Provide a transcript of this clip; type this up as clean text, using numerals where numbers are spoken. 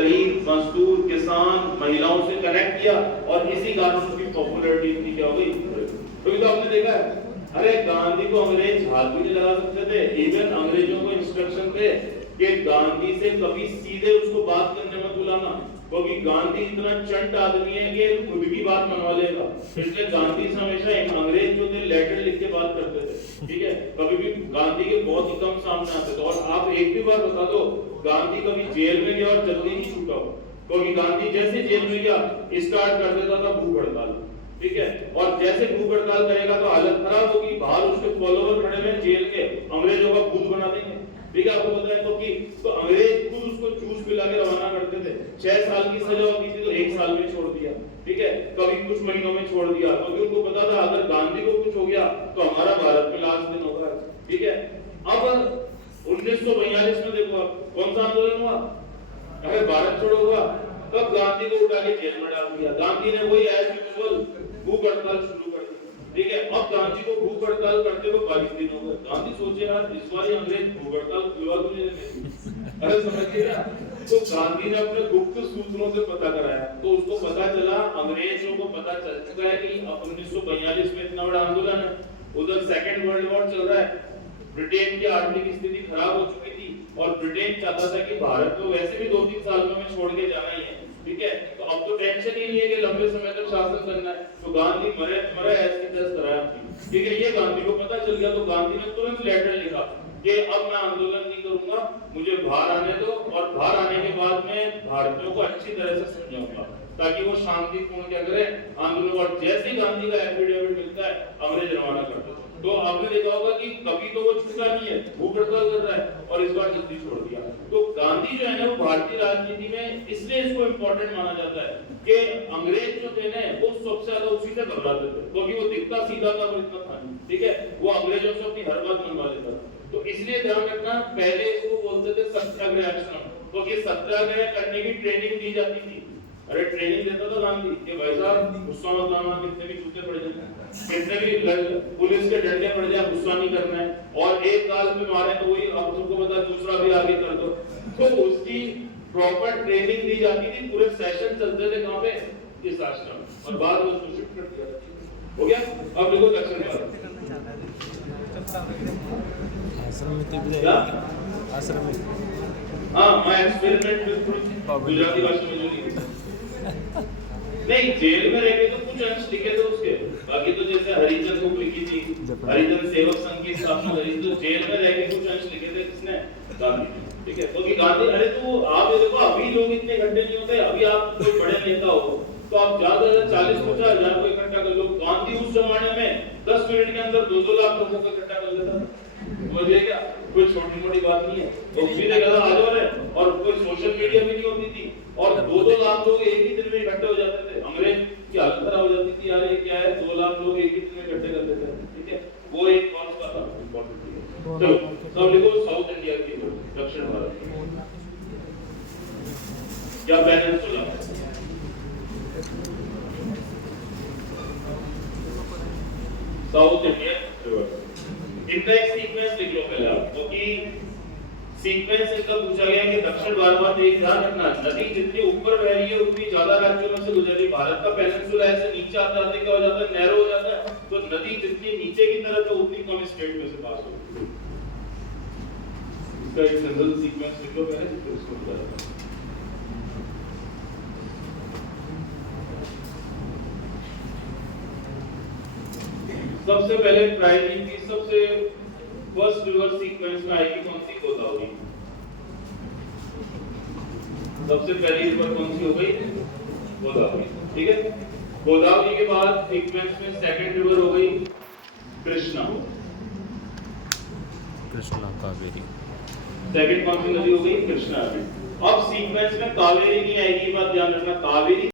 गरीब मजदूर किसान महिलाओं से कनेक्ट किया और इसी कारण उसकी पॉपुलैरिटी इतनी क्या हो गई। तो आपने देखा है, अरे गांधी को अंग्रेज हाथ भी नहीं लगा सकते थे। इवन अंग्रेजों को इंस्ट्रक्शन थे कि गांधी से कभी सीधे उसको बात करने मत बुलाना, क्योंकि गांधी इतना चंट आदमी है कि खुद की बात मनवा लेगा। इसलिए गांधी से हमेशा अंग्रेज जो थे लेटर लिख के बात करते थे, ठीक है, कभी भी गांधी के बहुत ही कम सामने आते थे। और आप एक भी बार बता दो गांधी कभी जेल में गया और जल्दी नहीं छूटा, क्योंकि गांधी जैसे जेल में गया स्टार्ट कर देता था भूख हड़ताल, ठीक है, और जैसे भूख हड़ताल करेगा तो हालत खराब होगी, बाहर उसके फॉलोअर खड़े हुए जेल के अंग्रेजों का भूत बना देंगे, ठीक है। आपको पता है तो अंग्रेज खुद उसको जूस पिला के रवाना करते थे। 6 साल की सजा होती थी तो 1 साल में छोड़ दिया, ठीक है, कभी कुछ महीनों में छोड़ दिया, क्योंकि उनको पता था अगर गांधी को कुछ हो गया तो हमारा भारत में लास्ट दिन होगा, ठीक है। अब 1942 में देखो कौन सा आंदोलन हुआ, अरे भारत छोड़ो हुआ, तब गांधी को उठा के जेल में डाल दिया। गांधी ने वही एज यूजुअल भूख हड़ताल शुरू कर दी, ठीक है। अब गांधी को भूख हड़ताल करते हुए 22 दिन हो गए। गांधी सोचे यार इस बार अंग्रेज भूख हड़ताल खुलवा क्यों नहीं देंगे, अरे समझिए ना। तो गांधी ने अपने गुप्त सूत्रों से पता कराया, तो उसको पता चला, अंग्रेजों को पता चल चुका है कि 1942 में इतना बड़ा आंदोलन है, उधर सेकेंड वर्ल्ड वॉर चल रहा है, ब्रिटेन की आर्थिक स्थिति खराब हो चुकी थी और ब्रिटेन चाहता था कि भारत को वैसे भी 2-3 साल में छोड़ के जाना ही है, ठीक है। तो अब तो टेंशन ही नहीं है कि लंबे समय तक शासन करना है, तो गांधी मरे ऐसी दस कराया, ठीक है। ये गांधी को पता चल गया, तो गांधी ने तुरंत लेटर लिखा कि अब मैं आंदोलन नहीं करूंगा, मुझे बाहर आने दो, और बाहर आने के बाद में भारतीयों को अच्छी तरह से समझाऊंगा ताकि वो शांतिपूर्ण क्या करें आंदोलन। और जैसे ही गांधी का एफिडेविट मिलता है अंग्रेज रवाना करते हैं। तो आपने देखा होगा कि कभी तो वो झुका नहीं है, भूख हड़ताल कर रहा है, और इस बार जल्दी छोड़ दिया। तो गांधी जो है ना वो भारतीय राजनीति में इसलिए इसको इंपॉर्टेंट माना जाता है कि अंग्रेज जो थे ना वो सबसे ज्यादा उसी से घबराते थे, क्योंकि वो दिखता सीधा था और इतना था नहीं, ठीक है, वो अंग्रेजों से अपनी हर बात मनवा लेता था। तो इसलिए ध्यान रखना, पहले इसको बोलते थे सत्याग्रह आश्रम, क्योंकि सत्याग्रह करने की ट्रेनिंग दी जाती थी। अरे ट्रेनिंग देता था गांधी कि भाई साहब गुस्सा मत आना, कितने भी जूते पड़ जाए, कितने भी पुलिस के डंडे पड़ जाए, गुस्सा नहीं करना है, और एक गाल पे मारे तो वही आप सबको पता दूसरा भी आगे कर दो। तो उसकी प्रॉपर ट्रेनिंग दी जाती थी, पूरे सेशन चलते थे कहां पे, इस आश्रम, और बाद में उसको शिफ्ट कर दिया। हो गया। अब देखो दक्षिण भारत आश्रम में हाँ मैं एक्सपेरिमेंट बिल्कुल गुजराती भाषा में जो लिखी नहीं, जेल में रह के तो कुछ अंश लिखे थे उसके, बाकी तो जैसे हरिजन बुक लिखी थी, हरिजन सेवक संघ की स्थापना करी, तो जेल में रह के कुछ अंश लिखे थे किसने, गांधी, ठीक है। क्योंकि गांधी, अरे तो आप ये देखो अभी लोग इतने घंटे नहीं होते, अभी आप कोई बड़े नेता हो तो आप ज्यादा से ज्यादा 40-50 को इकट्ठा कर लो। गांधी उस जमाने में 10 मिनट के अंदर 2-2 लाख लोगों को इकट्ठा कर लेता था, समझिए क्या, कोई छोटी मोटी बात नहीं है। तो भी देखा था आज और कोई सोशल मीडिया भी नहीं होती थी, और 2-2 लाख लोग एक ही दिन में इकट्ठे हो जाते थे। अंग्रेज की हालत खराब हो जाती थी, यार ये क्या है, 2 लाख लोग एक ही दिन में इकट्ठे कर देते हैं, ठीक है। वो एक कॉज का था इंपॉर्टेंट। चलो सब लिखो, साउथ इंडिया की दक्षिण भारत क्या बैलेंस चला, साउथ इंडिया रिवर। इतना एक सीक्वेंस लिख लो पहले आप, क्योंकि सीक्वेंस इसका पूछा गया कि दक्षिण भारत में एक ध्यान रखना, नदी जितनी ऊपर बह रही है उतनी ज्यादा राज्यों में से गुजर रही। भारत का पेनिनसुला ऐसे नीचे आते आते क्या हो जाता है, नैरो हो जाता है, तो नदी जितनी नीचे की तरफ है उतनी कम स्टेट में से पास होती है। इसका एक सिंपल सीक्वेंस लिख लो पहले, फिर उसको बताओ। सबसे पहले प्राइमरी की सबसे फर्स्ट रिवर सीक्वेंस में आएगी कौन सी, गोदावरी। सबसे पहली रिवर कौन सी हो गई, गोदावरी, ठीक है। गोदावरी के बाद सीक्वेंस में सेकंड रिवर हो गई कृष्णा, कृष्णा कावेरी। सेकंड कौन सी नदी हो गई, कृष्णा। अब सीक्वेंस में कावेरी नहीं आएगी, बात ध्यान रखना, कावेरी